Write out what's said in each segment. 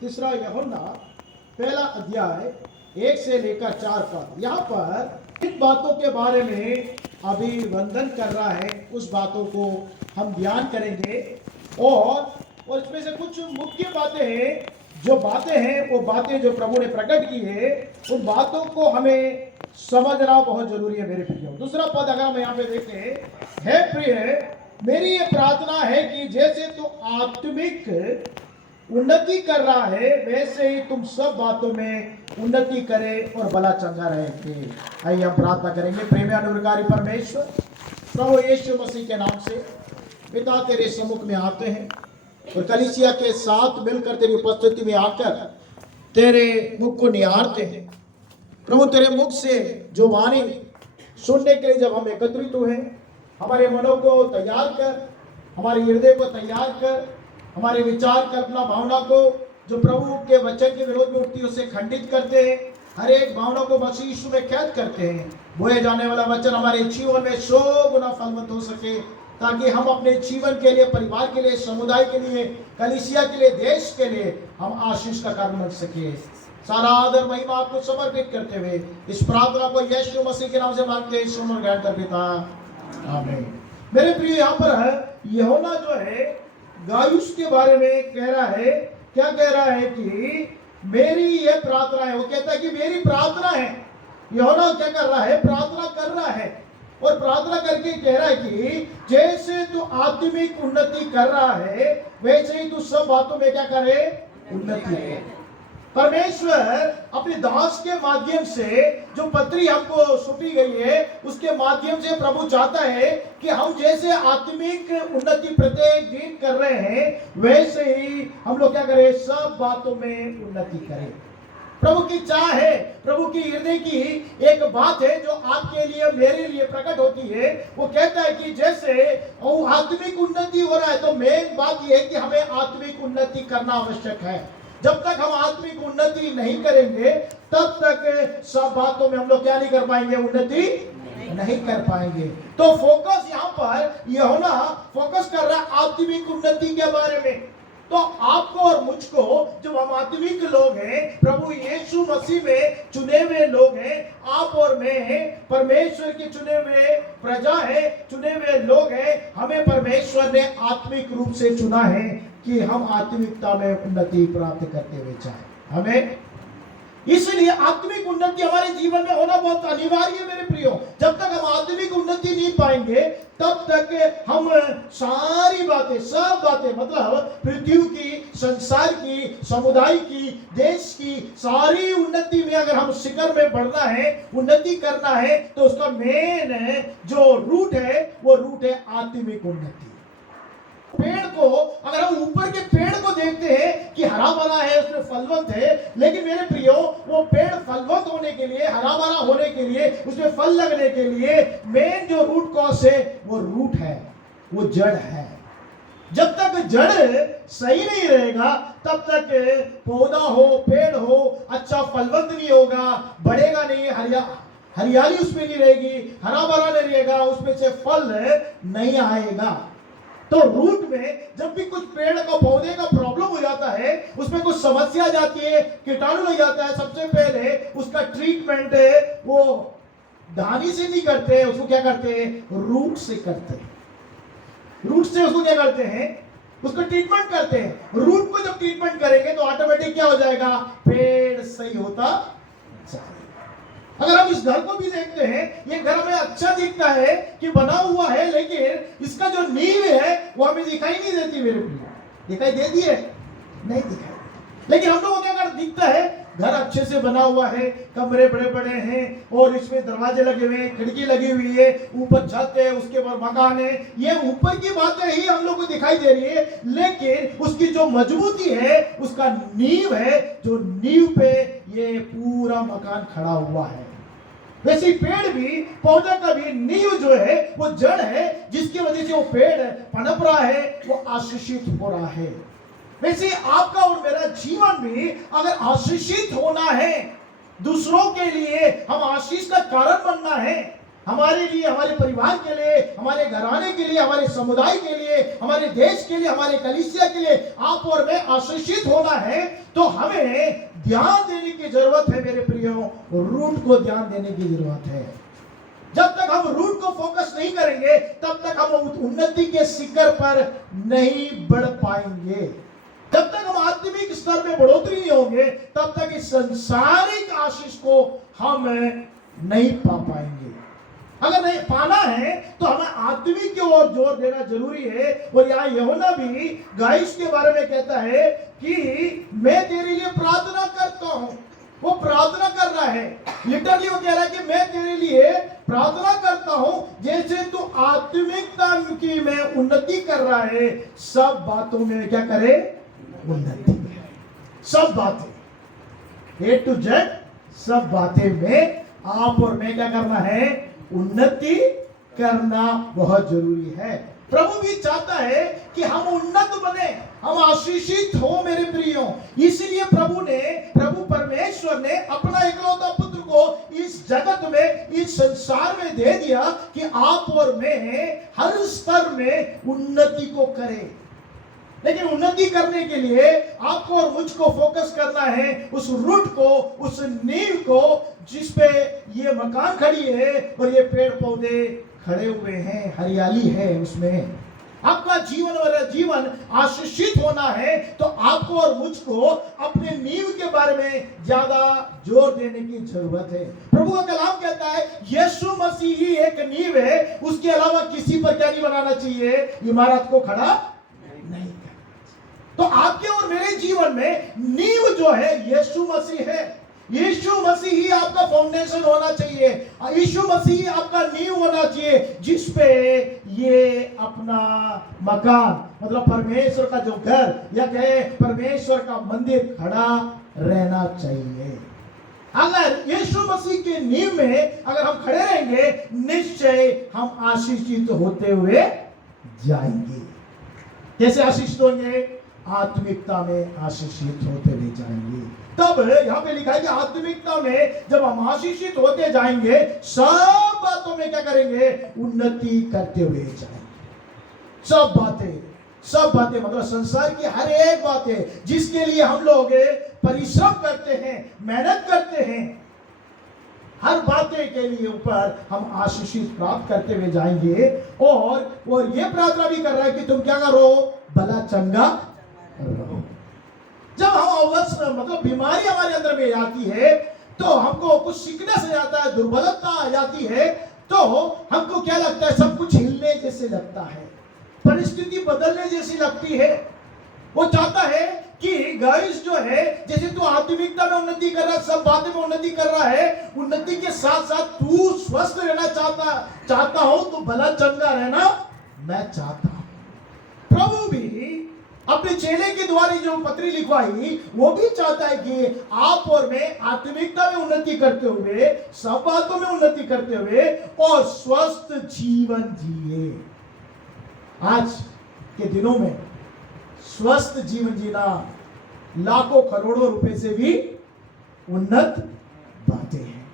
तीसरा यूहन्ना पहला अध्याय 1 से लेकर 4 पद। यहाँ पर इन बातों के बारे में अभिवंदन कर रहा है, उस बातों को हम ध्यान करेंगे और इसमें से कुछ मुख्य बातें हैं, जो बातें हैं वो बातें जो प्रभु ने प्रकट की है, उन बातों को हमें समझना बहुत जरूरी है मेरे प्रियो। दूसरा पद अगर हम यहाँ पे देखें, है प्रिय मेरी ये प्रार्थना है कि जैसे तू आत्मिक उन्नति कर रहा है वैसे ही तुम सब बातों में उन्नति करे और भला चंगा रहे। आइए हम प्रार्थना करेंगे। प्रेमी अनुग्रहकारी परमेश्वर प्रभु यीशु मसीह के नाम से पिता तेरे सम्मुख में आते हैं और कलीसिया के साथ मिलकर तेरी उपस्थिति में आकर तेरे मुख को निहारते हैं। प्रभु तेरे मुख से जो वाणी सुनने के लिए जब हम एकत्रित हुए, हमारे मनों को तैयार कर, हमारे हृदय को तैयार कर, हमारे विचार कल्पना भावना को जो प्रभु के वचन के विरोध में उठती है उसे खंडित करते हैं, हर एक भावना को मसीह यीशु में कैद करते हैं। बोए जाने वाला वचन हमारे जीवन में 100 गुना फलवंत हो सके, ताकि हम अपने जीवन के लिए, परिवार के लिए, समुदाय के लिए, कलीसिया के लिए, देश के लिए हम आशीष का कारण बन सके। सारा आदर महिमा आपको समर्पित करते हुए इस प्रार्थना को यीशु मसीह के नाम से मांगते हैं, सुन ग्रहण कर पिता, आमीन। मेरे प्रिय, यहाँ पर है यूहन्ना जो है गायुस के बारे में कह रहा है। क्या कह रहा है कि मेरी ये प्रार्थना है। वो कहता है कि मेरी प्रार्थना है। यूहन्ना क्या कर रहा है? प्रार्थना कर रहा है और प्रार्थना करके कह रहा है कि जैसे तू आत्मिक उन्नति कर रहा है वैसे ही तू सब बातों में क्या करे? उन्नति करे। परमेश्वर अपने दास के माध्यम से जो पत्री हमको सौंपी गई है उसके माध्यम से प्रभु चाहता है कि हम जैसे आत्मिक उन्नति प्रत्येक दिन कर रहे हैं वैसे ही हम लोग क्या करें? सब बातों में उन्नति करें। प्रभु की चाह है, प्रभु की हृदय की एक बात है जो आपके लिए मेरे लिए प्रकट होती है। वो कहता है कि जैसे आत्मिक उन्नति हो रहा है तो मेन बात यह है कि हमें आत्मिक उन्नति करना आवश्यक है। जब तक हम आत्मिक उन्नति नहीं करेंगे तब तक सब बातों में हम लोग क्या नहीं कर पाएंगे? उन्नति नहीं कर पाएंगे। तो फोकस यहाँ पर यूहन्ना फोकस कर रहा है आत्मिक उन्नति के बारे में। तो आपको और मुझको, जब हम आत्मिक लोग हैं, प्रभु यीशु मसीह में चुने हुए लोग हैं, आप और मैं परमेश्वर के चुने हुए प्रजा है, चुने हुए लोग हैं, हमें परमेश्वर ने आत्मिक रूप से चुना है कि हम आत्मिकता में उन्नति प्राप्त करते हुए चाहे हमें। इसलिए आत्मिक उन्नति हमारे जीवन में होना बहुत अनिवार्य है मेरे प्रियो। जब तक हम आत्मिक उन्नति नहीं पाएंगे तब तक हम सारी बातें, सब बातें, मतलब पृथ्वी की, संसार की, समुदाय की, देश की सारी उन्नति में अगर हम शिखर में बढ़ना है, उन्नति करना है, तो उसका मेन जो रूट है वो रूट है आत्मिक उन्नति। पेड़ को अगर हम ऊपर के पेड़ को देखते हैं कि हरा भरा है, उसमें फलवंत है, लेकिन मेरे प्रियो वो पेड़ फलवंत होने के लिए, हरा भरा होने के लिए, उसमें फल लगने के लिए मेन जो रूट कॉज है वो रूट है, वो जड़ है। जब तक जड़ सही नहीं रहेगा तब तक पौधा हो, पेड़ हो, अच्छा फलवंत नहीं होगा, बढ़ेगा नहीं, हरियाली उसमें नहीं रहेगी, हरा भरा नहीं रहेगा, उसमें से फल नहीं आएगा। तो रूट में जब भी कुछ पेड़ का, पौधे का प्रॉब्लम हो जाता है, उसमें कुछ समस्या आ जाती है, कीटाणु लग जाता है, सबसे पहले उसका ट्रीटमेंट वो दानी से नहीं करते, उसको क्या करते हैं? रूट से करते हैं। रूट से उसको क्या करते हैं? उसको ट्रीटमेंट करते हैं। रूट को जब ट्रीटमेंट करेंगे तो ऑटोमेटिक क्या हो जाएगा? पेड़ सही होता जाएगा। अगर हम इस घर को भी देखते हैं, ये घर हमें अच्छा दिखता है कि बना हुआ है, लेकिन इसका जो नींव है वो हमें दिखाई नहीं देती मेरे प्रिय। दिखाई देती है? नहीं दिखाई। लेकिन हम लोगों को क्या कर दिखता है? घर अच्छे से बना हुआ है, कमरे बड़े बड़े हैं और इसमें दरवाजे लगे हुए हैं, खिड़की लगी हुई है, ऊपर छत है, उसके ऊपर मकान है। ये ऊपर की बातें ही हम लोग को दिखाई दे रही है, लेकिन उसकी जो मजबूती है, उसका नींव है, जो नींव पे ये पूरा मकान खड़ा हुआ है। वैसे पेड़ भी, पौधे का भी नींव जो है वो जड़ है, जिसकी वजह से वो पेड़ पनप रहा है, वो आशीषित हो रहा है। वैसे आपका और मेरा जीवन भी अगर आशीषित होना है, दूसरों के लिए हम आशीष का कारण बनना है, हमारे लिए, हमारे परिवार के लिए, हमारे घराने के लिए, हमारे समुदाय के लिए, हमारे देश के लिए, हमारे कलीसिया के लिए आप और मैं आशीषित होना है, तो हमें ध्यान देने की जरूरत है मेरे प्रियो, रूट को ध्यान देने की जरूरत है। जब तक हम रूट को फोकस नहीं करेंगे तब तक हम उन्नति के शिखर पर नहीं बढ़ पाएंगे। जब तक हम आत्मिक स्तर में बढ़ोतरी नहीं होंगे तब तक इस संसारिक आशीष को हम नहीं पा पाएंगे। अगर नहीं पाना है तो हमें आत्मिक की ओर जोर देना जरूरी है। और यहाँ यूहन्ना भी गाइस के बारे में कहता है कि मैं तेरे लिए प्रार्थना करता हूं। वो प्रार्थना कर रहा है, लिटरली वो कह रहा है कि मैं तेरे लिए प्रार्थना करता हूं, जैसे तू आत्मिकता की में उन्नति कर रहा है, सब बातों में क्या करे, उन्नति। सब बातें ए टू जेड, सब बातें में आप और मैं क्या करना है, उन्नति करना बहुत जरूरी है। प्रभु भी चाहता है कि हम उन्नत बने, हम आशीषित हो मेरे प्रियो। इसलिए प्रभु परमेश्वर ने अपना इकलौता पुत्र को इस जगत में, इस संसार में दे दिया कि आप और मैं हर स्तर में उन्नति को करें। लेकिन उन्नति करने के लिए आपको और मुझको फोकस करना है उस रूट को, उस नींव को, जिस पे ये मकान खड़ी है और ये पेड़ पौधे खड़े हुए हैं, हरियाली है उसमें। आपका जीवन और जीवन आशीषित होना है तो आपको और मुझको अपने नींव के बारे में ज्यादा जोर देने की जरूरत है। प्रभु का कलाम कहता है यीशु मसीह ही एक नींव है, उसके अलावा किसी पर क्या नहीं बनाना चाहिए, इमारत को खड़ा नहीं। तो आपके और मेरे जीवन में नींव जो है यीशु मसीह है। यीशु मसीह ही आपका फाउंडेशन होना चाहिए, यीशु मसीह ही आपका नींव होना चाहिए, जिस पे ये अपना मकान, मतलब परमेश्वर का जो घर या कहे परमेश्वर का मंदिर खड़ा रहना चाहिए। अगर यीशु मसीह के नींव में अगर हम खड़े रहेंगे, निश्चय हम आशीषित होते हुए जाएंगे। कैसे आशीषित होंगे, आत्मिकता में आशीषित होते हुए जाएंगे। तब यहाँ पे लिखा है कि आत्मिकता में जब हम आशीषित होते जाएंगे, सब बातों में क्या करेंगे, उन्नति करते हुए जाएंगे। सब बातें मतलब संसार की हर एक बातें जिसके लिए हम लोग परिश्रम करते हैं, मेहनत करते हैं, हर बातें के लिए ऊपर हम आशीषित प्राप्त करते हुए जाएंगे। और ये प्रार्थना भी कर रहा है कि तुम क्या करो, भला चंगा रहो। जब हम अवश्य मतलब बीमारी हमारे अंदर में आती है, तो हमको कुछ सिकनेस आ जाता है, दुर्बलता आ जाती है, तो हमको क्या लगता है, सब कुछ हिलने जैसे लगता है, परिस्थिति बदलने जैसी लगती है। वो चाहता है कि गाइस जो है, जैसे तू आत्मिकता में उन्नति कर रहा है, सब बातें में उन्नति कर रहा है, उन्नति के साथ साथ तू स्वस्थ रहना चाहता हो, तो भला चंगा रहना मैं चाहता हूं। प्रभु भी अपने चेले के द्वारा जो पत्री लिखवाई, वो भी चाहता है कि आप और मैं आत्मिकता में उन्नति करते हुए, सब बातों में उन्नति करते हुए और स्वस्थ जीवन जिए। आज के दिनों में स्वस्थ जीवन जीना लाखों करोड़ों रुपए से भी उन्नत बातें हैं।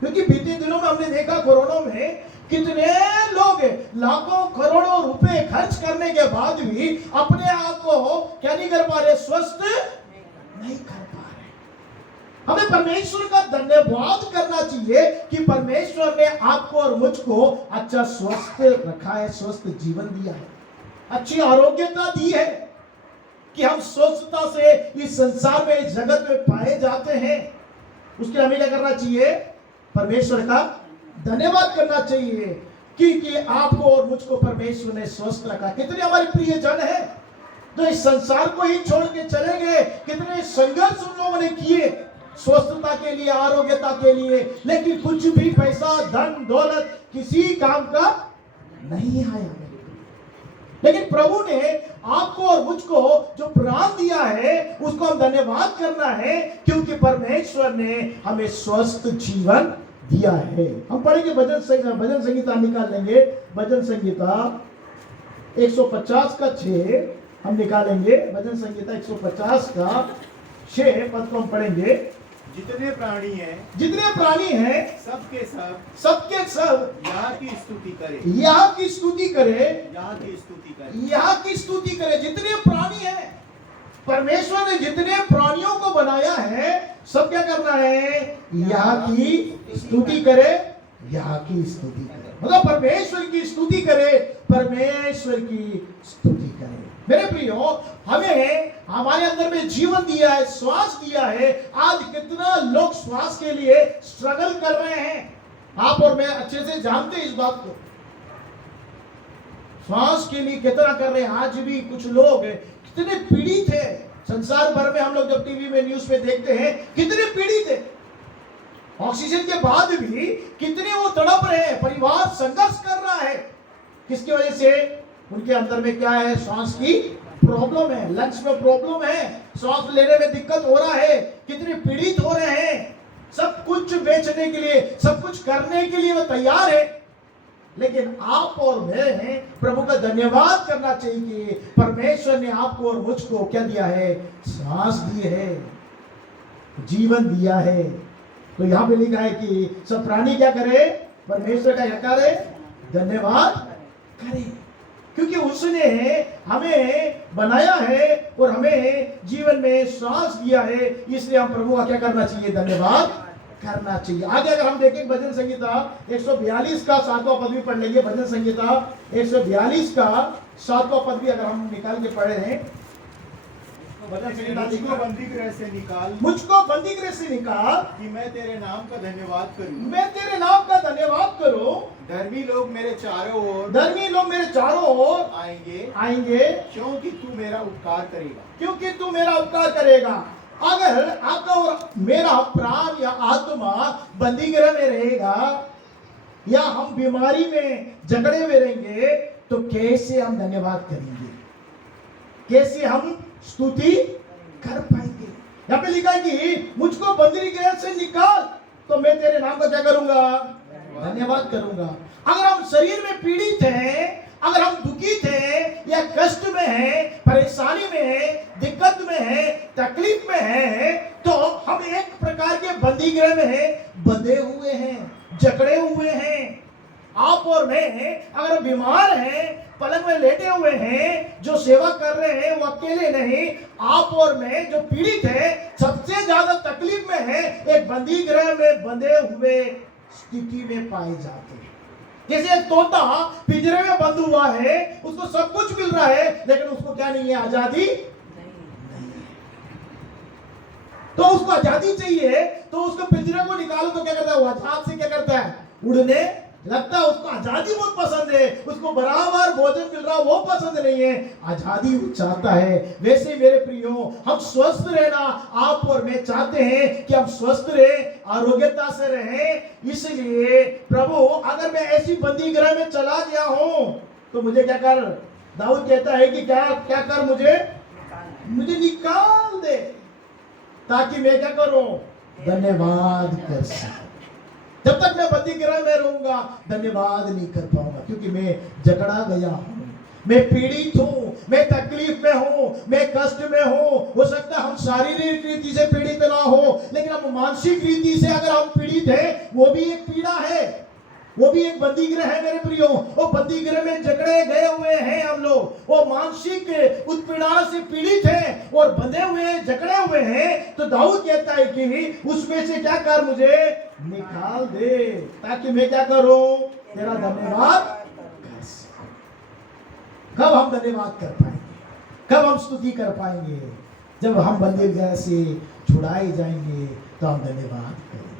क्योंकि बीते दिनों में हमने देखा कोरोना में कितने लोग लाखों करोड़ों रुपए खर्च करने के बाद भी अपने आप को क्या नहीं कर पा रहे, स्वस्थ नहीं कर पा रहे। हमें परमेश्वर का धन्यवाद करना चाहिए कि परमेश्वर ने आपको और मुझको अच्छा स्वस्थ रखा है, स्वस्थ जीवन दिया है, अच्छी आरोग्यता दी है कि हम स्वस्थता से इस संसार में, इस जगत में पाए जाते हैं। उसके हमें क्या करना चाहिए, परमेश्वर का धन्यवाद करना चाहिए कि आपको और मुझको परमेश्वर ने स्वस्थ रखा। कितने हमारे प्रिय जन हैं जो इस संसार को ही छोड़ के चले गए, कितने संघर्ष उन लोगों ने किए स्वस्थता के लिए, आरोग्यता के लिए, लेकिन कुछ भी पैसा, धन दौलत किसी काम का नहीं आया। लेकिन प्रभु ने आपको और मुझको जो प्राण दिया है, उसको हम धन्यवाद करना है, क्योंकि परमेश्वर ने हमें स्वस्थ जीवन दिया है। हम पढ़ेंगे भजन संगीता निकाल लेंगे, भजन संगीता 150 का 6 हम निकालेंगे। भजन संगीता 150 का 6 पद को हम पढ़ेंगे। जितने प्राणी हैं सबके सब यहाँ की स्तुति करे, यहाँ की स्तुति करे, यहाँ की स्तुति करे। यहाँ की स्तुति करे। जितने प्राणी हैं, परमेश्वर ने जितने प्राणियों को बनाया है, सब क्या करना है? यहाँ की स्तुति करे, यहाँ की स्तुति करे। मतलब परमेश्वर की स्तुति करे, परमेश्वर की स्तुति करे। मेरे प्रियो, हमें हमारे अंदर में जीवन दिया है, श्वास दिया है। आज कितना लोग श्वास के लिए स्ट्रगल कर रहे हैं, आप और मैं अच्छे से जानते हैं इस बात को। श्वास के लिए कितना कर रहे हैं। आज भी कुछ लोग कितने पीड़ित हैं, संसार भर में हम लोग जब टीवी में न्यूज में देखते हैं कितने पीड़ित हैं। ऑक्सीजन के बाद भी कितने वो तड़प रहे हैं, परिवार संघर्ष कर रहा है। किसकी वजह से? उनके अंदर में क्या है? श्वास की प्रॉब्लम है, लंग्स में प्रॉब्लम है, श्वास लेने में दिक्कत हो रहा है। कितने पीड़ित हो रहे हैं। सब कुछ बेचने के लिए, सब कुछ करने के लिए वो तैयार है, लेकिन आप और मैं प्रभु का धन्यवाद करना चाहिए कि परमेश्वर ने आपको और मुझको क्या दिया है? सांस दी है, जीवन दिया है। तो यहां पे लिखा है कि सब प्राणी क्या करे? परमेश्वर का क्या करे? धन्यवाद करे, क्योंकि उसने हमें बनाया है और हमें जीवन में सांस दिया है। इसलिए हम प्रभु का क्या करना चाहिए? धन्यवाद करना चाहिए। आगे अगर हम देखें भजन संहिता 142 का 7वां पद भी पढ़ लेंगे। भजन संहिता 142 का 7वां पद भी अगर हम निकाल के पढ़े हैं। भजन संहिता मुझको बंदीगृह से निकाल, मुझको बंदीगृह से निकाल, कि मैं तेरे नाम का धन्यवाद करूं, मैं तेरे नाम का धन्यवाद करूं। धर्मी लोग मेरे चारों ओर, धर्मी लोग मेरे चारों ओर आएंगे, क्योंकि तू मेरा उपकार करेगा, क्योंकि तू मेरा उपकार करेगा। अगर आपका और मेरा प्राण या आत्मा बंदीगृह में रहेगा या हम बीमारी में झगड़े में रहेंगे, तो कैसे हम धन्यवाद करेंगे? कैसे हम स्तुति कर पाएंगे? यहाँ पे लिखा है कि मुझको बंदीगृह से निकाल, तो मैं तेरे नाम का क्या करूंगा? धन्यवाद करूंगा। अगर हम शरीर में पीड़ित हैं, अगर हम दुखित हैं या कष्ट में हैं, परेशानी में हैं, दिक्कत में हैं, तकलीफ में हैं, तो हम एक प्रकार के बंदीगृह में हैं, बंधे हुए हैं, जकड़े हुए हैं। आप और मैं अगर बीमार हैं, पलंग में लेटे हुए हैं, जो सेवा कर रहे हैं वो अकेले नहीं, आप और मैं जो पीड़ित हैं, सबसे ज्यादा तकलीफ में है, एक बंदीगृह में बंधे हुए स्थिति में पाए जाते हैं। जैसे एक तोता पिंजरे में बंद हुआ है, उसको सब कुछ मिल रहा है, लेकिन उसको क्या नहीं है? आजादी नहीं है। तो उसको आजादी चाहिए, तो उसको पिंजरे को निकालो तो क्या करता है? वो आजाद से क्या करता है? उड़ने लगता है। उसको आजादी बहुत पसंद है, उसको बराबर भोजन मिल रहा वो पसंद नहीं है, आजादी वो चाहता है। वैसे मेरे प्रियो, हम स्वस्थ रहना आप और मैं चाहते हैं कि हम स्वस्थ रहे, आरोग्यता से रहें। इसलिए प्रभु, अगर मैं ऐसी बंदीगृह में चला गया हूं तो मुझे क्या कर? दाऊद कहता है कि क्या क्या कर? मुझे निकाल दे, ताकि मैं क्या करूं? धन्यवाद कर सकूं। जब तक मैं बंदीगृह में रहूंगा, धन्यवाद नहीं कर पाऊंगा, क्योंकि मैं जकड़ा गया हूं, मैं पीड़ित हूं, मैं तकलीफ में हूं, मैं कष्ट में हूं। हो सकता है हम शारीरिक रीति से पीड़ित ना हो, लेकिन हम मानसिक रीति से अगर हम पीड़ित हैं, वो भी एक पीड़ा है, वो भी एक बंदीगृह है मेरे प्रियो। वो बंदीगृह में जकड़े गए हुए हैं हम लोग, वो मानसिक उत्पीड़न से पीड़ित हैं और बंधे हुए, जकड़े हुए हैं। तो दाऊद कहता है कि उसमें से क्या कर? मुझे निकाल दे, ताकि मैं क्या करूं? तेरा धन्यवाद कर सकूं। कब हम धन्यवाद कर पाएंगे? कब हम स्तुति कर पाएंगे? जब हम बंदीगृह से छुड़ाए जाएंगे, तो हम धन्यवाद करेंगे,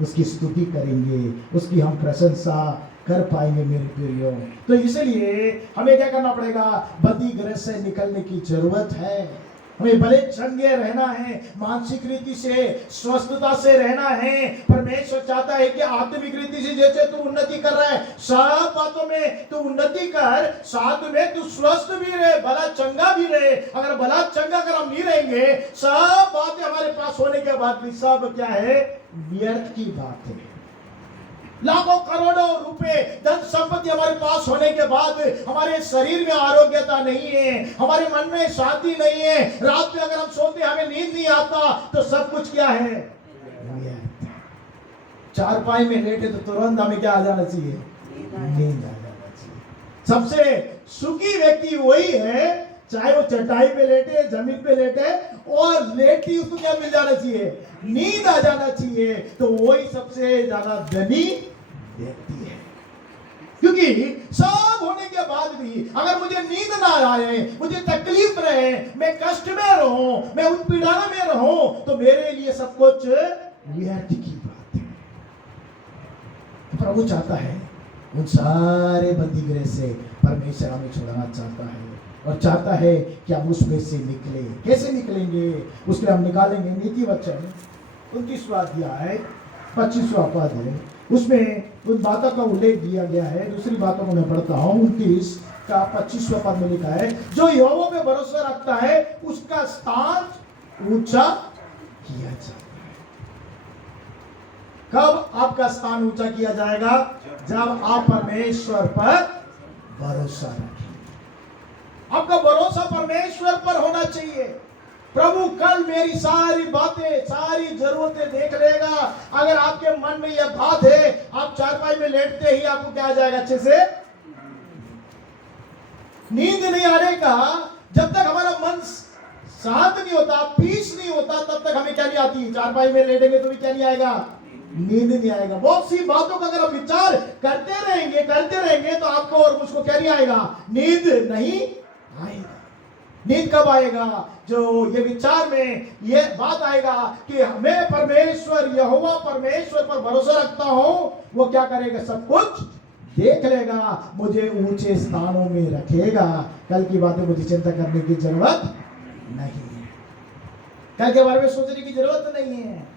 उसकी स्तुति करेंगे, उसकी हम प्रशंसा कर पाएंगे मेरे प्रियो। तो इसलिए हमें क्या करना पड़ेगा? बंदीगृह से निकलने की जरूरत है। हमें भले चंगे रहना है, मानसिक रीति से स्वस्थता से रहना है। परमेश्वर चाहता है कि आत्मिक रीति से जैसे तू उन्नति कर रहा है, सब बातों में तू उन्नति कर, साथ में तू स्वस्थ भी रहे, भला चंगा भी रहे। अगर भला चंगा अगर हम नहीं रहेंगे, सब बातें हमारे पास होने के बाद भी सब क्या है? व्यर्थ की बात है। लाखों करोड़ों रुपए धन संपत्ति हमारे पास होने के बाद हमारे शरीर में आरोग्यता नहीं है, हमारे मन में शांति नहीं है, रात में अगर हम सोते हमें नींद नहीं आता, तो सब कुछ क्या है? व्यर्थ है। चारपाई में लेटे तो तुरंत हमें क्या आ जाना चाहिए? नींद आ जाना चाहिए। सबसे सुखी व्यक्ति वही है, चाहे वो चटाई पे लेटे, जमीन पे लेटे, और लेटी उसको क्या मिल जाना चाहिए? नींद आ जाना चाहिए। तो वही सबसे ज्यादा धनी व्यक्ति है। क्योंकि सब होने के बाद भी अगर मुझे नींद ना आए, मुझे तकलीफ रहे, मैं कष्ट में रहूं, मैं उत्पीड़न में रहूं, तो मेरे लिए सब कुछ व्यर्थ की बात है। प्रभु चाहता है उन सारे बंदीगृह से परमेश्वर हमें छुड़ाना चाहता है, और चाहता है कि हम उसमें से निकले। कैसे निकलेंगे? उसके लिए हम निकालेंगे नीति वचन 29वां अध्याय 25वां पद है, उसमें उन बातों का उल्लेख दिया गया है। दूसरी बातों को मैं पढ़ता हूँ। 29 का 25वां पद में लिखा है, जो यहोवा पे भरोसा रखता है उसका स्थान ऊंचा किया जाता है। कब आपका स्थान ऊंचा किया जाएगा? जब आप परमेश्वर पर भरोसा रखें। आपका भरोसा परमेश्वर पर होना चाहिए। प्रभु कल मेरी सारी बातें, सारी जरूरतें देख लेगा। अगर आपके मन में यह बात है, आप चारपाई में लेटते ही आपको क्या आ जाएगा? अच्छे से नींद नहीं आने का। जब तक हमारा मन शांत नहीं होता, पीस नहीं होता, तब तक हमें क्या नहीं आती? चारपाई में लेटेंगे तो भी क्या नहीं आएगा? नींद नहीं आएगा। बहुत सी बातों का अगर आप विचार करते रहेंगे तो आपको और मुझको क्या नहीं आएगा? नींद नहीं आएगा। नींद कब आएगा? जो ये विचार में ये बात आएगा कि मैं परमेश्वर, यहोवा परमेश्वर पर भरोसा रखता हूं, वो क्या करेगा? सब कुछ देख लेगा, मुझे ऊंचे स्थानों में रखेगा। कल की बातें मुझे चिंता करने की जरूरत नहीं है, कल के बारे में सोचने की जरूरत नहीं है,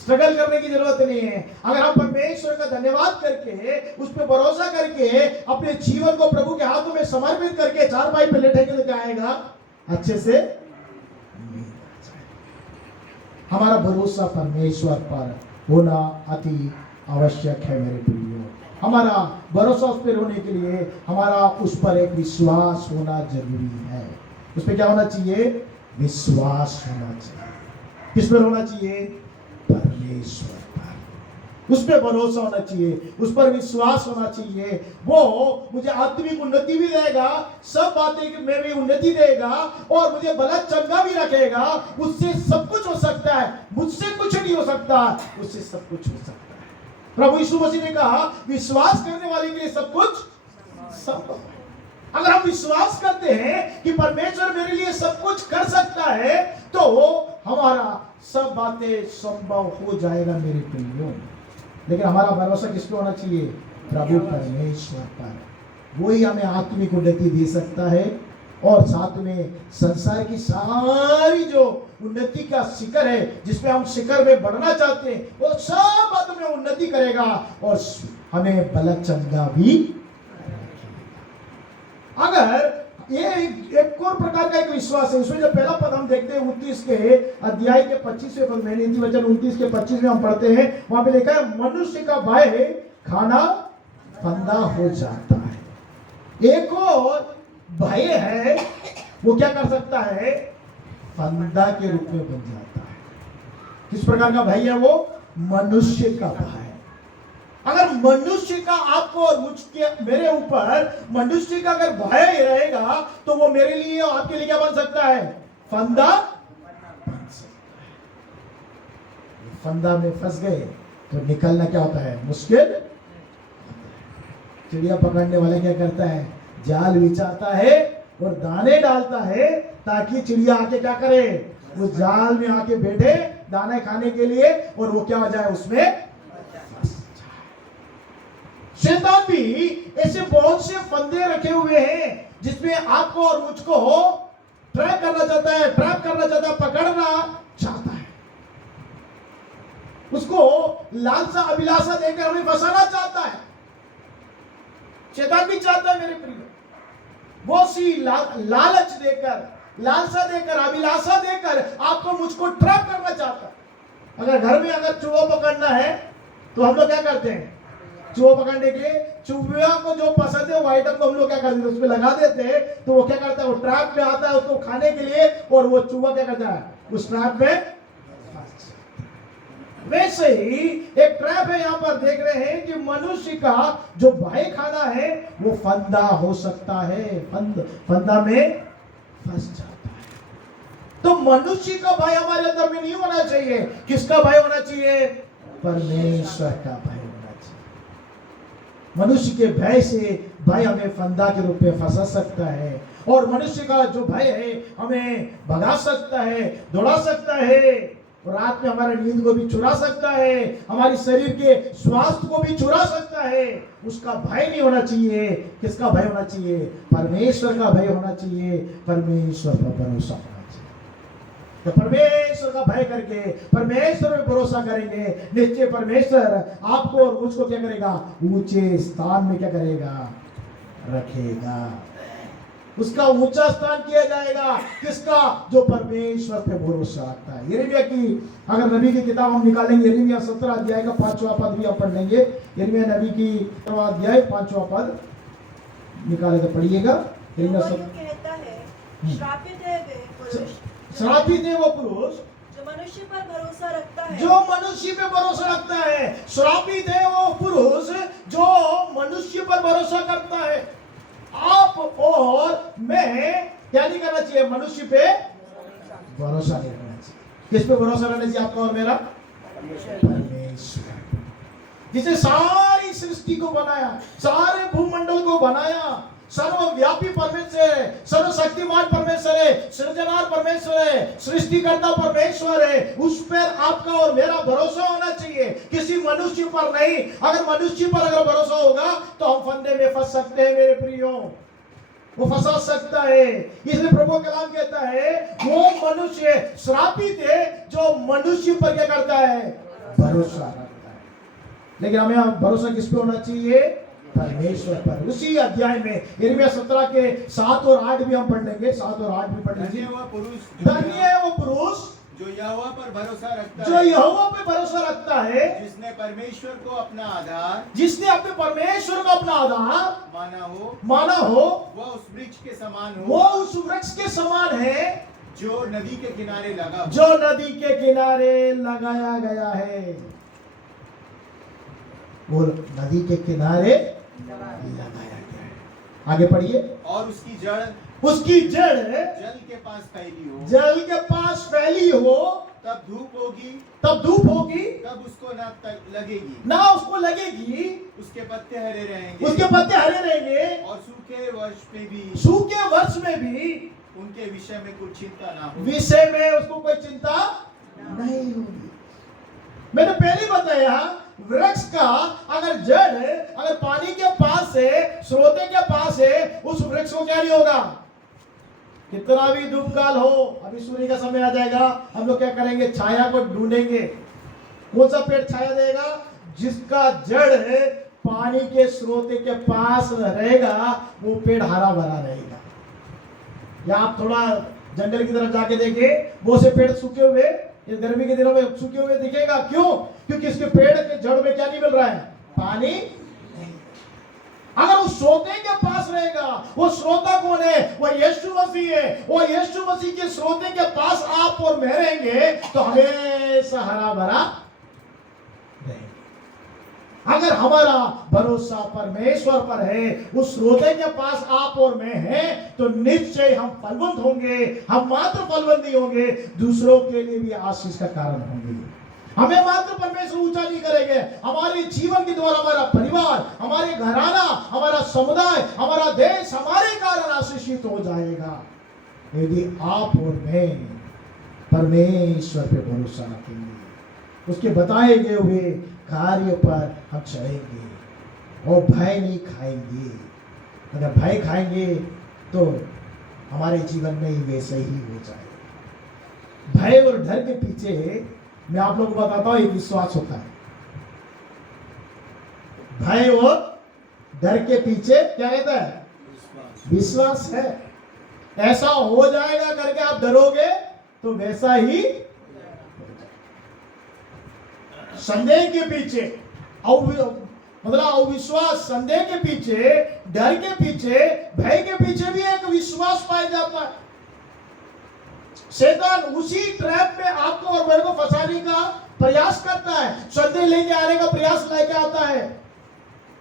स्ट्रगल करने की जरूरत नहीं है। अगर हम परमेश्वर का धन्यवाद करके, उस पर भरोसा करके, अपने जीवन को प्रभु के हाथों में समर्पित करके चारपाई पे लेटेंगे तो क्या आएगा? अच्छे से नींद आ जाएगी। हमारा भरोसा परमेश्वर पर होना अति आवश्यक है मेरे प्रियो। हमारा भरोसा उस पर होने के लिए हमारा उस पर एक विश्वास होना जरूरी है। उस पर क्या होना चाहिए? विश्वास होना चाहिए। किस पर होना चाहिए? परमेश्वर पर। उस पर भरोसा होना चाहिए, उस पर विश्वास होना चाहिए। वो मुझे आत्मिक उन्नति भी देगा, सब बातें में भी उन्नति देगा, और मुझे भला चंगा भी रखेगा। उससे सब कुछ हो सकता है, मुझसे कुछ नहीं हो सकता, उससे सब कुछ हो सकता है। प्रभु यीशु मसीह ने कहा, विश्वास करने वाले के लिए सब कुछ संभव है। अगर हम विश्वास करते हैं कि परमेश्वर मेरे लिए सब कुछ कर सकता है, तो हमारा सब बातें संभव हो जाएगा मेरे प्रियो। लेकिन हमारा भरोसा किस पे होना चाहिए? प्रभु परमेश्वर पर। वही हमें आत्मिक उन्नति दे सकता है, और साथ में संसार की सारी जो उन्नति का शिखर है, जिसमें हम शिखर में बढ़ना चाहते हैं, वो सब बातों में उन्नति करेगा, और हमें बल चंगा भी। अगर ये एक और प्रकार का एक विश्वास है, उसमें जो पहला पद हम देखते हैं 29 के अध्याय के 25वें पद में, नीति वचन 29 के 25 में हम पढ़ते हैं, वहां पे लिखा है, मनुष्य का भय खाना फंदा हो जाता है। एक और भय है, वो क्या कर सकता है? फंदा के रूप में बन जाता है। किस प्रकार का भय है वो? मनुष्य का भय। अगर मनुष्य का आपको और मुझके, मेरे ऊपर मनुष्य का अगर भय रहेगा, तो वो मेरे लिए और आपके लिए क्या बन सकता है? फंदा बन सकता है। फंदा में फंस गए तो निकलना क्या होता है? मुश्किल। चिड़िया पकड़ने वाला क्या करता है? जाल बिछाता है और दाने डालता है, ताकि चिड़िया आके क्या करे? उस जाल में आके बैठे दाने खाने के लिए, और वो क्या हो जाए? उसमें। शैतान भी ऐसे बहुत से फंदे रखे हुए हैं, जिसमें आपको और मुझको ट्रैप करना चाहता है, पकड़ना चाहता है। उसको लालसा अभिलाषा देकर हमें फंसाना चाहता है। शैतान भी चाहता है मेरे प्रिय, बहुत सी लालच देकर, लालसा देकर, अभिलाषा देकर आपको मुझको ट्रैप करना चाहता है। अगर घर में अगर चूहा पकड़ना है, तो हम लोग क्या करते हैं? चूहा पकड़ने के लिए चूहा को जो पसंद है वो आइटम को हम लोग क्या करते हैं? उसमें लगा देते हैं, तो वो क्या करता है? वो ट्रैप में आता है उसको खाने के लिए, और वो चूहा क्या करता है? उस ट्रैप में वैसे ही एक ट्रैप है, यहाँ पर देख रहे हैं कि मनुष्य का जो भय खाना है वो फंदा हो सकता है, फंदा में फंस जाता है। तो मनुष्य का भय हमारे अंदर में नहीं होना चाहिए। किसका भय होना चाहिए? परमेश्वर का भय होना चाहिए। मनुष्य के भय से भय हमें फंदा के रूप में फंसा सकता है, और मनुष्य का जो भय है हमें भगा सकता है, दौड़ा सकता है, और रात में हमारे नींद को भी चुरा सकता है, हमारी शरीर के स्वास्थ्य को भी चुरा सकता है। उसका भय नहीं होना चाहिए। किसका भय होना चाहिए? परमेश्वर का भय होना चाहिए, परमेश्वर पर भरोसा होना चाहिए। तो परमेश्वर का भय करके परमेश्वर पे भरोसा करेंगे, निश्चय परमेश्वर आपको और मुझको क्या करेगा? ऊंचे स्थान में क्या करेगा? रखेगा। उसका ऊंचा स्थान किया जाएगा। किसका? जो परमेश्वर पे भरोसा रखता है। यिर्मयाह की अगर नबी की किताब हम निकालेंगे, यिर्मयाह 17 अध्याय का 5वां पद भी हम पढ़ लेंगे। यिर्मयाह नबी की 17वां अध्याय 5वां पद निकाले तो पढ़िएगा। यहोवा यूं कहता है, श्रापित है वे पुरुष, श्रापित है वो पुरुष जो मनुष्य पर भरोसा रखता है, जो मनुष्य पे भरोसा रखता है। श्रापित है वो पुरुष जो मनुष्य पर भरोसा करता है। आप और मैं क्या नहीं करना चाहिए? मनुष्य पे भरोसा नहीं करना चाहिए। किस पे भरोसा रखना चाहिए आपका और मेरा? परमेश्वर, जिसे सारी सृष्टि को बनाया, सारे भूमंडल को बनाया, सर्वव्यापी परमेश्वर है, सर्वशक्तिमान परमेश्वर है, सृजनहार परमेश्वर है, सृष्टिकर्ता परमेश्वर है। उस पर आपका और मेरा भरोसा होना चाहिए, किसी मनुष्य पर नहीं। अगर मनुष्य पर अगर भरोसा होगा तो हम फंदे में फंस सकते हैं मेरे प्रियो, वो फंसा सकता है। इसलिए प्रभु कलाम कहता है वो मनुष्य श्रापित है जो मनुष्य पर क्या करता है? भरोसा रखता है। लेकिन हमें भरोसा किस पे होना चाहिए? परमेश्वर पर। उसी अध्याय में यिर्मयाह 17 के 7 और 8 भी हम पढ़ लेंगे। 7 और 8 भी पढ़ लीजिए। धन्य है वो पुरुष जो यहोवा पर भरोसा रखता जो है, यहोवा पे भरोसा रखता है, जिसने परमेश्वर को अपना आधार जिसने अपने परमेश्वर को अपना आधार माना हो, वह उस वृक्ष के समान वो हो उस वृक्ष के समान है जो नदी के किनारे लगा हो। जो नदी के किनारे लगाया गया है। वो नदी के किनारे लगाया गया है। आगे पढ़िए। और उसकी जड़ जल के पास फैली हो, जल के पास फैली हो, तब धूप होगी, तब उसको ना लगेगी, ना उसको लगेगी, उसके पत्ते हरे रहेंगे, और सूखे वर्ष में भी उनके विषय में कुछ चिंता ना हो। विषय में उसको कोई चिंता नहीं होगी। मैंने पहले बताया वृक्ष का अगर जड़ अगर पानी के पास है, स्रोते के पास है, उस वृक्ष को क्या नहीं होगा? कितना भी धूप काल हो, अभी सूर्य का समय आ जाएगा, हम लोग क्या करेंगे? छाया को ढूंढेंगे। कौन सा पेड़ छाया देगा? जिसका जड़ है पानी के स्रोते के पास रहेगा, वो पेड़ हरा भरा रहेगा। या आप थोड़ा जंगल की तरफ जाके देखें, बहुत से पेड़ सूखे हुए, ये गर्मी के दिनों में सूखे हुए दिखेगा। क्यों? क्योंकि इसके पेड़ के जड़ में क्या नहीं मिल रहा है? पानी। अगर उस श्रोते के पास रहेगा, वो श्रोता कौन है? वो यीशु मसीह है। वो यीशु मसीह के श्रोते के पास आप और मैं रहेंगे तो हमेशा हरा भरा रहेंगे। अगर हमारा भरोसा परमेश्वर पर है, उस श्रोते के पास आप और मैं हैं, तो निश्चय हम फलवंत होंगे। हम मात्र फलवंत नहीं होंगे, दूसरों के लिए भी आशीष का कारण होंगे। हमें मात्र परमेश्वर ऊंचा नहीं करेंगे, हमारे जीवन के द्वारा हमारा परिवार, हमारे घराना, हमारा समुदाय, हमारा देश हमारे कारण आशीषित हो जाएगा यदि आप और मैं परमेश्वर पे भरोसा रखेंगे, उसके बताए गए हुए कार्य पर हम चलेंगे और भय नहीं खाएंगे। अगर भय खाएंगे तो हमारे जीवन में ही वैसे ही हो जाएगा। भय और डर के पीछे मैं आप लोगों को बताता हूं, एक विश्वास होता है। भय और डर के पीछे क्या रहता है? विश्वास है। ऐसा हो जाएगा करके आप डरोगे तो वैसा ही संदेह के पीछे मतलब अविश्वास, संदेह के पीछे, डर के पीछे, भय के पीछे भी एक विश्वास पाया जाता है। शैतान उसी ट्रैप में आपको और मेरे को फंसाने का प्रयास करता है, संदेह लेके आने का प्रयास लेके आता है,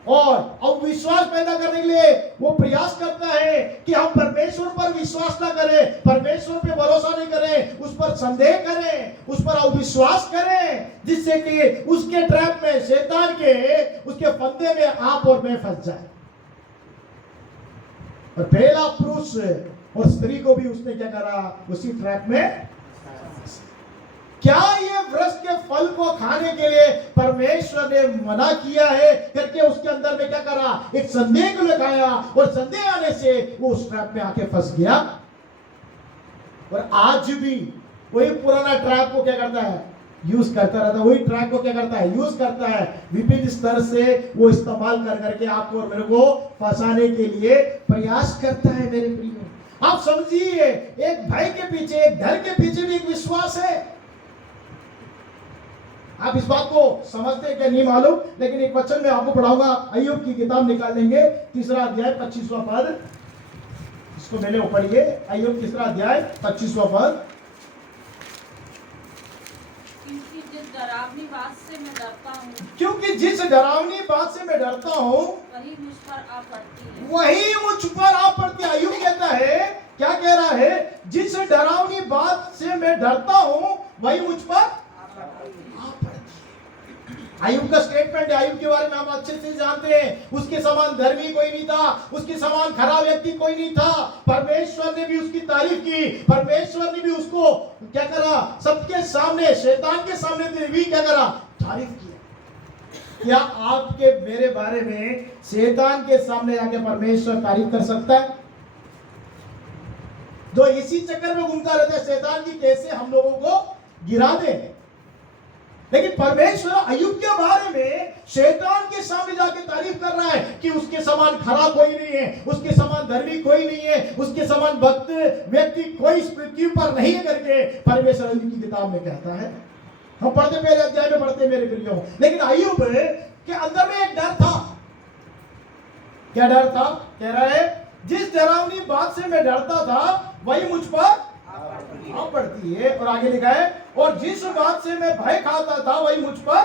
और अब विश्वास पैदा करने के लिए वो प्रयास करता है कि हम परमेश्वर पर विश्वास ना करें, परमेश्वर पे भरोसा नहीं करें, उस पर संदेह करें, उस पर अविश्वास करें, जिससे कि उसके ट्रैप में, शैतान के उसके फंदे में आप और मैं फंस जाए। और पहला पुरुष और स्त्री को भी उसने क्या करा, उसी ट्रैप में। क्या ये वृक्ष के फल को खाने के लिए परमेश्वर ने मना किया है करके उसके अंदर में क्या करा, एक संदेह को लगाया, और संदेह आने से वो उस ट्रैप में आके फंस गया। और आज भी वही पुराना ट्रैप को क्या करता है, यूज करता रहता है, वही ट्रैप को क्या करता है, यूज करता है, विभिन्न स्तर से वो इस्तेमाल कर करके आपको और मेरे को फंसाने के लिए प्रयास करता है। मेरे प्रियो, आप समझिए, एक भय के पीछे, एक डर के पीछे भी एक विश्वास है। आप इस बात को समझते हैं क्या नहीं मालूम, लेकिन एक वचन में आपको पढ़ाऊंगा। अय्यूब की किताब निकाल लेंगे, 3 अध्याय 25वां पद, इसको मैंने वो पढ़िए। अय्यूब 3 अध्याय 25वां पद। क्योंकि जिस डरावनी बात से मैं डरता हूँ, क्योंकि जिस डरावनी बात से मैं डरता हूँ, वही मुझ पर आ पड़ती है। वही मुझ पर आ पड़ती है। अय्यूब कहता है, क्या कह रहा है, जिस डरावनी बात से मैं डरता हूँ वही मुझ पर आ पड़ती है। अय्यूब का स्टेटमेंट है। अय्यूब के बारे में हम अच्छे से जानते हैं, उसके समान धर्मी कोई नहीं था, उसके समान खराब व्यक्ति कोई नहीं था। परमेश्वर ने भी उसकी तारीफ की, परमेश्वर ने भी उसको क्या करा, सबके सामने, शैतान के सामने भी क्या करा, तारीफ किया। क्या आपके मेरे बारे में शैतान के सामने आके परमेश्वर तारीफ कर सकता है? जो इसी चक्कर में घूमता रहता है शैतान की, कैसे हम लोगों को गिरा दे। लेकिन परमेश्वर अय्यूब के बारे में शैतान के सामने जाके तारीफ कर रहा है कि उसके समान खराब कोई नहीं है, उसके समान धर्मी कोई नहीं है, उसके समान भक्त व्यक्ति कोई इस पृथ्वी पर नहीं है करके परमेश्वर अय्यूब की किताब में कहता है। हम पढ़ते, पहले अध्याय में पढ़ते मेरे प्रियो। लेकिन अय्यूब के अंदर में एक डर था। क्या डर था? कह रहा है, जिस डरावनी बात से मैं डरता था वही मुझ पर आ पड़ती है। और आगे लिखा है, और जिस बात से मैं भय खाता था वही मुझ पर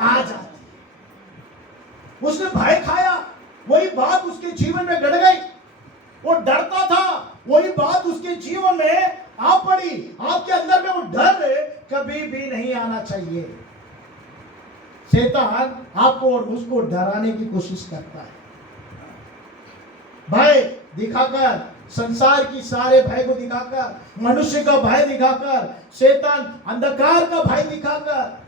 आ जाती। उसने भय खाया, वही बात उसके जीवन में गड़ गई। वो डरता था, वही बात उसके जीवन में आ पड़ी। आपके अंदर में वो डर कभी भी नहीं आना चाहिए। शैतान आपको और मुझको डराने की कोशिश करता है, भय दिखाकर, संसार की सारे भय को दिखाकर, मनुष्य का भय दिखाकर, शैतान अंधकार का भय दिखाकर,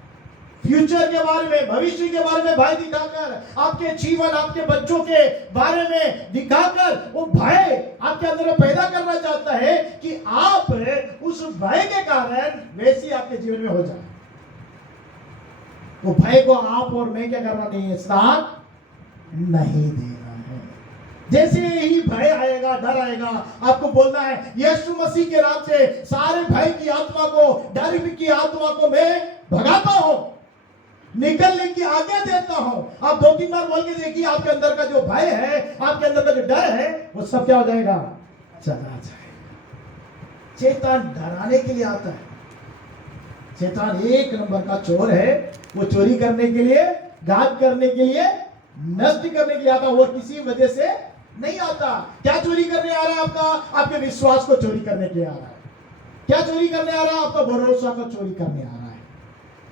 फ्यूचर के बारे में, भविष्य के बारे में भय दिखाकर, आपके जीवन, आपके बच्चों के बारे में दिखाकर वो भय आपके अंदर में पैदा करना चाहता है कि आप उस भय के कारण वैसी आपके जीवन में हो जाए। वो भय को आप और मैं क्या करना नहीं है, स्थान नहीं देना है। जैसे ही भय आएगा, डर आएगा, आपको बोलना है, यीशु मसीह के नाम से सारे भय की आत्मा को, डर की आत्मा को मैं भगाता हूं, निकलने की आज्ञा देता हूं। आप 2-3 बार बोल के देखिए, आपके अंदर का जो भय है, आपके अंदर का जो डर है, वो सब क्या हो जाएगा, चला जाएगा। शैतान डराने के लिए आता है। शैतान 1 नंबर का चोर है। वो चोरी करने के लिए, घात करने के लिए, नष्ट करने के लिए आता है, और किसी वजह से नहीं आता। क्या चोरी करने आ रहा है? आपके विश्वास को चोरी करने के लिए आ रहा है। क्या चोरी करने आ रहा है? आपका भरोसा को चोरी करने आ रहा है।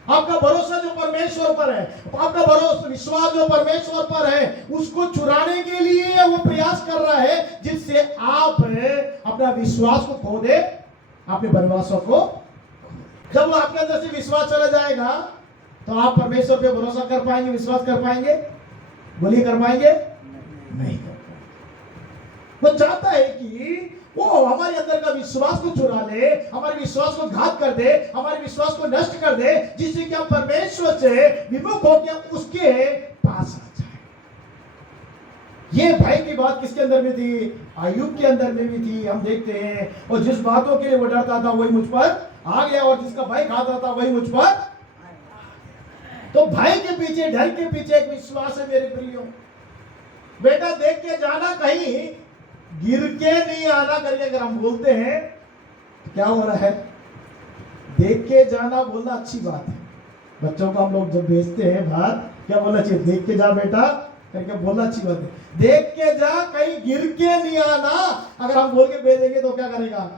आपका भरोसा जो परमेश्वर पर है, आपका भरोसा, विश्वास जो परमेश्वर पर है, उसको चुराने के लिए वो प्रयास कर रहा है, जिससे आप अपना विश्वास को खो दे, अपने भरोसा को। जब आपके अंदर से विश्वास चला जाएगा तो आप परमेश्वर पे भरोसा कर पाएंगे, विश्वास कर पाएंगे? बोलिए, कर पाएंगे? नहीं कर पाएंगे। वो चाहता है कि वो हमारे अंदर का विश्वास को चुरा ले, हमारे विश्वास को घात कर दे, हमारे विश्वास को नष्ट कर दे, जिससे कि हम परमेश्वर से विमुख होकर उसके पास आ जाए। ये भय की बात किसके अंदर में थी? अय्यूब के अंदर में भी थी। हम देखते हैं, और जिस बातों के लिए वो डरता था वही मुझ पर आ गया, और जिसका भय खाता था वही मुझ पर। तो भय के पीछे, डर के पीछे एक विश्वास है मेरे प्रियो। बेटा, देख के जाना, कहीं गिर के नहीं आना करके अगर हम बोलते हैं तो क्या हो रहा है? देख के जाना बोलना अच्छी बात है, बच्चों को हम लोग जब भेजते हैं बाहर, क्या बोलना चाहिए? देख के जा बेटा करके बोलना अच्छी बात है। देख के जा, कहीं गिर के नहीं आना। अगर हम बोल के भेजेंगे तो क्या करेगा?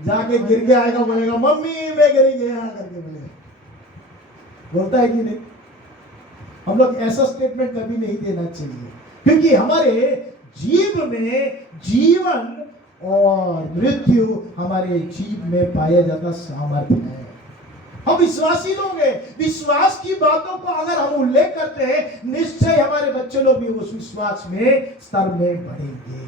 जाके गिर के आएगा, बोलेगा मम्मी मैं गिर गया करके बोलेगा। बोलता है कि नहीं? हम लोग ऐसा स्टेटमेंट कभी नहीं देना चाहिए, क्योंकि हमारे जीव में जीवन और मृत्यु हमारे जीव में पाया जाता सामर्थ्य है। हम विश्वासी लोग हैं, विश्वास की बातों को अगर हम उल्लेख करते हैं, निश्चय हमारे बच्चे लोग भी उस विश्वास में स्तर में बढ़ेंगे।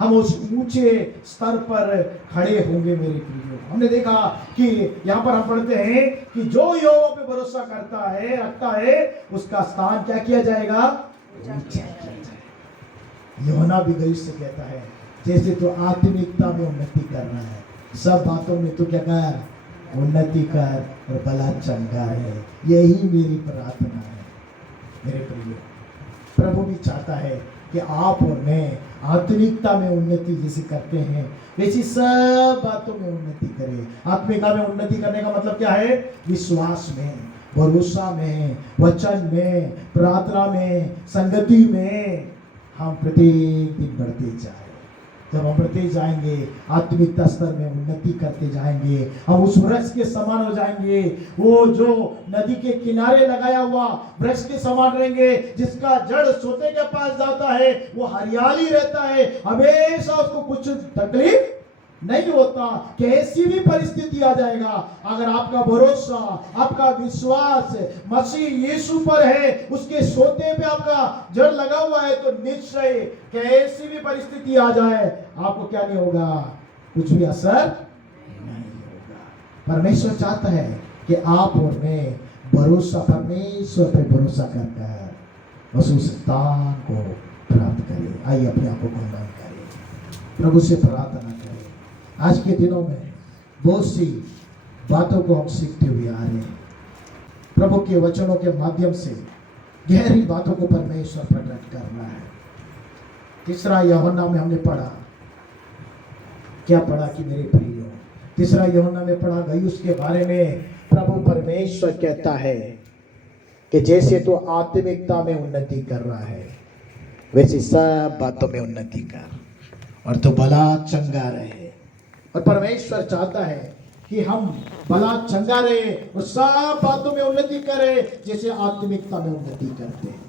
हम उस ऊंचे स्तर पर खड़े होंगे मेरे प्रियो। हमने देखा कि यहाँ पर हम पढ़ते हैं कि जो यहोवा पे भरोसा करता है, रखता है, उसका स्थान क्या किया जाएगा? ऊंचा किया जाएगा। यूहन्ना भी गई से कहता है, जैसे तो आत्मिकता में उन्नति कर रहा है, सब बातों में तो क्या कर? उन्नति कर और भला चंगा है। यही मेरी प्रार्थना है मेरे प्रियो। प्रभु भी चाहता है कि आप और मैं आत्मिकता में उन्नति जैसे करते हैं, वैसी सब बातों में उन्नति करें। आत्मिकता में उन्नति करने का मतलब क्या है? विश्वास में, भरोसा में, वचन में, प्रार्थना में, संगति में हम प्रत्येक दिन बढ़ते जाएं। जब हम बढ़ते जाएंगे, आत्मिकता स्तर में उन्नति करते जाएंगे, हम उस वृक्ष के समान हो जाएंगे। वो जो नदी के किनारे लगाया हुआ वृक्ष के समान रहेंगे, जिसका जड़ सोते के पास जाता है, वो हरियाली रहता है, हमेशा उसको कुछ तकलीफ नहीं होता। कैसी भी परिस्थिति आ जाएगा, अगर आपका भरोसा, आपका विश्वास मसीह यीशु पर है, उसके सोते पे आपका जड़ लगा हुआ है, तो निश्चय कैसी भी परिस्थिति आ जाए, आपको क्या नहीं होगा? कुछ भी असर नहीं होगा। परमेश्वर चाहता है कि आप और मैं भरोसा, परमेश्वर पे भरोसा करकर उस स्थान को प्राप्त करें। आइए अपने आप को बंधन करें, प्रभु से प्रार्थना करें। आज के दिनों में बहुत सी बातों को हम सीखते हुए आ रहे हैं। प्रभु के वचनों के माध्यम से गहरी बातों को परमेश्वर प्रकट कर रहा है। तीसरा यूहन्ना में हमने पढ़ा, क्या पढ़ा कि मेरे प्रियो? तीसरा यूहन्ना में पढ़ा गई उसके बारे में प्रभु परमेश्वर कहता है कि जैसे तो आत्मिकता में उन्नति कर रहा है, वैसे सब बातों में उन्नति कर और तो भला चंगा रहे। और परमेश्वर चाहता है कि हम भला चंगा रहे और सब बातों में उन्नति करें, जैसे आत्मिकता में उन्नति करते हैं।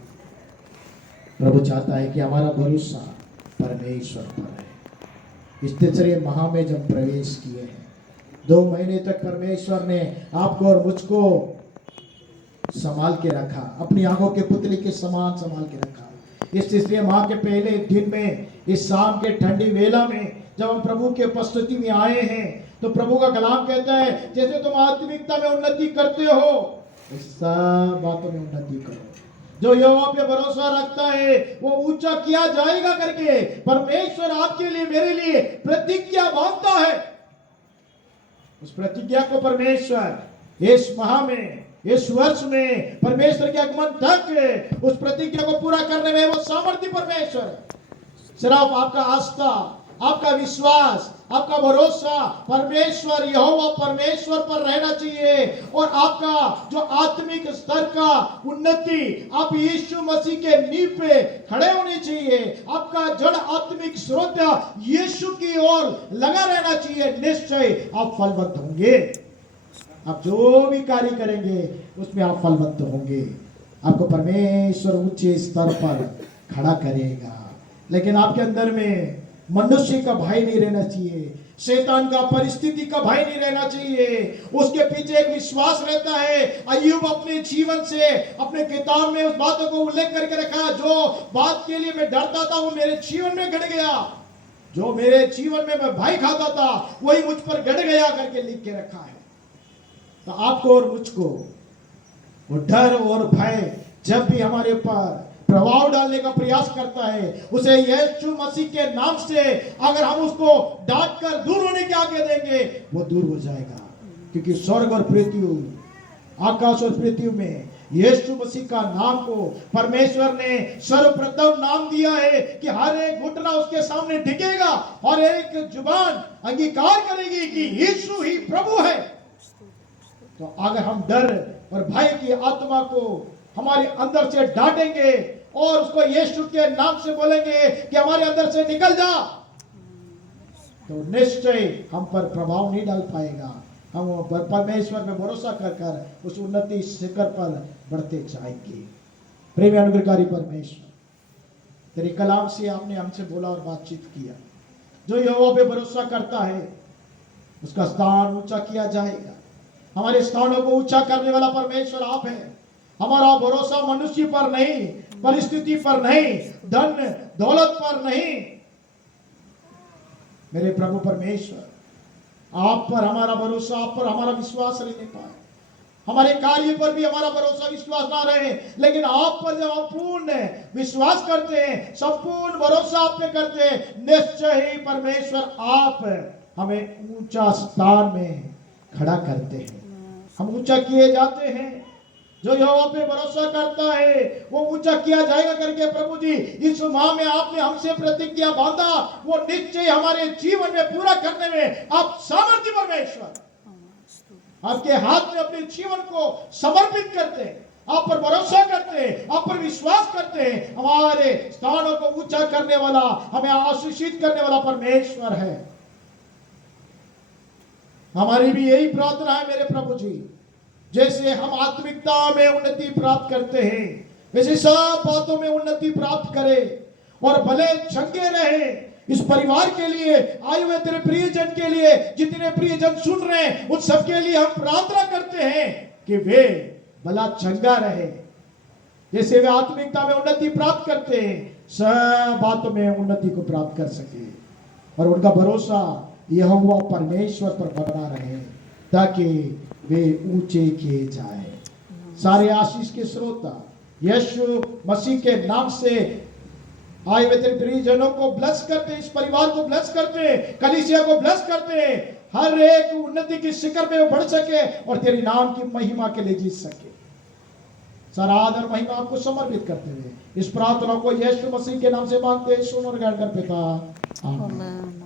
प्रभु चाहता है कि हमारा भरोसा परमेश्वर पर है। इस तीसरे माह में जब प्रवेश किए हैं, 2 महीने तक परमेश्वर ने आपको और मुझको संभाल के रखा, अपनी आंखों के पुतली के समान संभाल के रखा। इस तीसरे माह के पहले दिन में, इस शाम के ठंडी वेला में जब हम प्रभु के उपस्थिति में आए हैं, तो प्रभु का कलाम कहता है, जैसे तुम आत्मिकता में उन्नति करते हो, इस सब बातों में उन्नति करो। जो यहोवा पे भरोसा रखता है वो ऊंचा किया जाएगा करके परमेश्वर आपके लिए, मेरे लिए प्रतिज्ञा बांधता है। उस प्रतिज्ञा को परमेश्वर इस माह में, इस वर्ष में, परमेश्वर के आगमन तक उस प्रतिज्ञा को पूरा करने में वो सामर्थ्य परमेश्वर है। सिर्फ आपका आस्था, आपका विश्वास, आपका भरोसा परमेश्वर यहोवा परमेश्वर पर रहना चाहिए। और आपका जो आत्मिक स्तर का उन्नति, आप यीशु मसीह के नींव पे खड़े होने चाहिए। आपका जड़ आत्मिक स्रोत यीशु की ओर लगा रहना चाहिए। निश्चय आप फलवंत होंगे। आप जो भी कार्य करेंगे उसमें आप फलवंत होंगे। आपको परमेश्वर ऊंचे स्तर पर खड़ा करेगा। लेकिन आपके अंदर में मनुष्य का भय नहीं रहना चाहिए, शैतान का, परिस्थिति का भय नहीं रहना चाहिए। उसके पीछे एक विश्वास रहता है। अय्यूब अपने जीवन से, अपने किताब में उस बातों को उल्लेख करके रखा, जो बात के लिए मैं डरता था वो मेरे जीवन में घट गया, जो मेरे जीवन में मैं भय खाता था वही मुझ पर घट गया करके लिख के रखा है। तो आपको और मुझको वो डर और भय जब भी हमारे पर प्रभाव डालने का प्रयास करता है, उसे यीशु मसीह के नाम से अगर हम उसको डांट कर दूर होने के आगे देंगे, वो दूर हो जाएगा। क्योंकि स्वर्ग और पृथ्वी, आकाश और पृथ्वी में यीशु मसीह का नाम को परमेश्वर ने सर्वप्रथम नाम दिया है कि हर एक घुटना उसके सामने टिकेगा और एक जुबान अंगीकार करेगी कि यीशु ही प्रभु है। तो अगर हम डर और भय की आत्मा को हमारे अंदर से डांटेंगे और उसको यीशु के नाम से बोलेंगे कि हमारे अंदर से निकल जा, तो निश्चय हम पर प्रभाव नहीं डाल पाएगा। हम परमेश्वर में भरोसा कर कर उस उन्नति शिखर पर बढ़ते जाएंगे। प्रेमी अनुग्रहकारी परमेश्वर, तेरे कलाम से आपने हमसे बोला और बातचीत किया। जो यहोवा पे भरोसा करता है उसका स्थान ऊंचा किया जाएगा। हमारे स्थानों को ऊंचा करने वाला परमेश्वर आप है। हमारा भरोसा मनुष्य पर नहीं, परिस्थिति पर नहीं, धन दौलत पर नहीं, मेरे प्रभु परमेश्वर, आप पर हमारा भरोसा, आप पर हमारा विश्वास रहने पाए। हमारे कार्य पर भी हमारा भरोसा विश्वास ना रहे, लेकिन आप पर जब हम पूर्ण विश्वास करते हैं, संपूर्ण भरोसा आप पे करते हैं, निश्चय ही परमेश्वर आप हमें ऊंचा स्थान में खड़ा करते हैं। हम ऊंचा किए जाते हैं। जो यहोवा पे भरोसा करता है वो ऊंचा किया जाएगा करके प्रभु जी इस माह में आपने हमसे प्रतिज्ञा बांधा, वो निश्चय हमारे जीवन में पूरा करने में आप सामर्थ्य परमेश्वर आपके हाथ में अपने जीवन को समर्पित करते हैं। आप पर भरोसा करते हैं, आप पर विश्वास करते हैं। हमारे स्थानों को ऊंचा करने वाला, हमें आशीषित करने वाला परमेश्वर है। हमारी भी यही प्रार्थना है मेरे प्रभु जी, जैसे हम आत्मिकता में उन्नति प्राप्त करते हैं वैसे सब बातों में उन्नति प्राप्त करें और भले चंगे रहे। इस परिवार के लिए, आए हुए तेरे प्रियजन के लिए, जितने प्रियजन सुन रहे हैं उन सबके लिए हम प्रार्थना करते हैं कि वे भला चंगा रहे। जैसे वे आत्मिकता में उन्नति प्राप्त करते हैं, सब बातों में उन्नति को प्राप्त कर सके और उनका भरोसा यहोवा परमेश्वर पर बना रहे, ताकि वे ऊंचे किए जाए। सारे आशीष के श्रोता यीशु मसीह के नाम से आए हुए तेरे प्रियजनों को ब्लेस करते, इस परिवार को ब्लेस करते, कलीसिया को ब्लेस करते, हर एक उन्नति की शिखर में वो बढ़ सके और तेरे नाम की महिमा के लिए जीत सके। सारा आदर महिमा आपको समर्पित करते हुए इस प्रार्थना को यीशु मसीह के नाम से मांगते, सुन और ग्रहण कर पिता, आमीन।